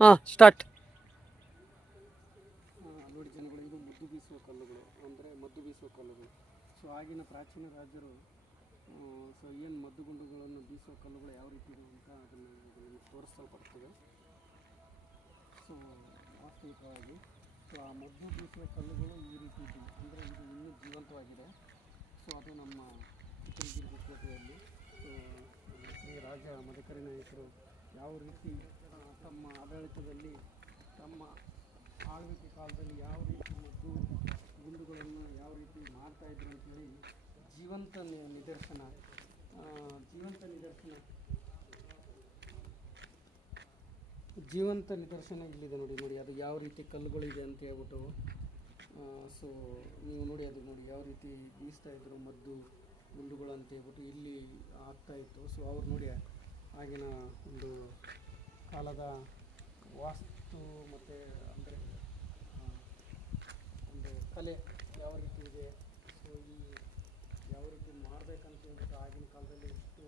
ಹಾಂ ಸ್ಟಾರ್ಟ್. ನೋಡಿ ಜನಗಳು, ಇದು ಮದ್ದು ಬೀಸುವ ಕಲ್ಲುಗಳು, ಅಂದರೆ ಮದ್ದು ಬೀಸುವ ಕಲ್ಲುಗಳು. ಸೊ ಆಗಿನ ಪ್ರಾಚೀನ ರಾಜರು ಸೊ ಏನು ಮದ್ದುಗುಂಡುಗಳನ್ನು ಬೀಸುವ ಕಲ್ಲುಗಳು ಯಾವ ರೀತಿ ಇದೆ ಅಂತ ಅದನ್ನು ನಿಮಗೆ ತೋರಿಸಲ್ಪಡ್ತದೆ. ಸೊ ವಾಸ್ತವಿಕವಾಗಿ ಸೊ ಆ ಮದ್ದು ಬೀಸುವ ಕಲ್ಲುಗಳು ಈ ರೀತಿ ಇದೆ, ಅಂದರೆ ಇದು ಇನ್ನೂ ಜೀವಂತವಾಗಿದೆ. ಸೊ ಅದು ನಮ್ಮ ಚಿತ್ರದುರ್ಗ ಕೋಟೆಯಲ್ಲಿ. ಸೊ ಶ್ರೀ ರಾಜ ಮದಕರಿ ನಾಯಕರು ಯಾವ ರೀತಿ ತಮ್ಮ ಆಡಳಿತದಲ್ಲಿ, ತಮ್ಮ ಆಳ್ವಿಕೆ ಕಾಲದಲ್ಲಿ ಯಾವ ರೀತಿ ಮದ್ದು ಗುಂಡುಗಳನ್ನು ಯಾವ ರೀತಿ ಮಾಡ್ತಾಯಿದ್ರು ಅಂತೇಳಿ ಜೀವಂತ ನಿದರ್ಶನ ಇಲ್ಲಿದೆ. ನೋಡಿ ಅದು ಯಾವ ರೀತಿ ಕಲ್ಲುಗಳಿದೆ ಅಂತ ಹೇಳ್ಬಿಟ್ಟು. ಸೊ ನೀವು ನೋಡಿ, ಅದು ನೋಡಿ ಯಾವ ರೀತಿ ಬೀಸ್ತಾಯಿದ್ರು ಮದ್ದು ಗುಂಡುಗಳು ಅಂತ ಹೇಳ್ಬಿಟ್ಟು ಇಲ್ಲಿ ಆಗ್ತಾಯಿತ್ತು. ಸೊ ಅವ್ರು ನೋಡಿ ಆಗಿನ ಒಂದು ಕಾಲದ ವಾಸ್ತು ಮತ್ತು ಅಂದರೆ ಒಂದು ಕಲೆ ಯಾವ ರೀತಿ ಇದೆ, ಸೊ ಈ ಯಾವ ರೀತಿ ಮಾಡಬೇಕಂತ ಹೇಳ್ಬಿಟ್ಟು ಆಗಿನ ಕಾಲದಲ್ಲಿ ಎಷ್ಟು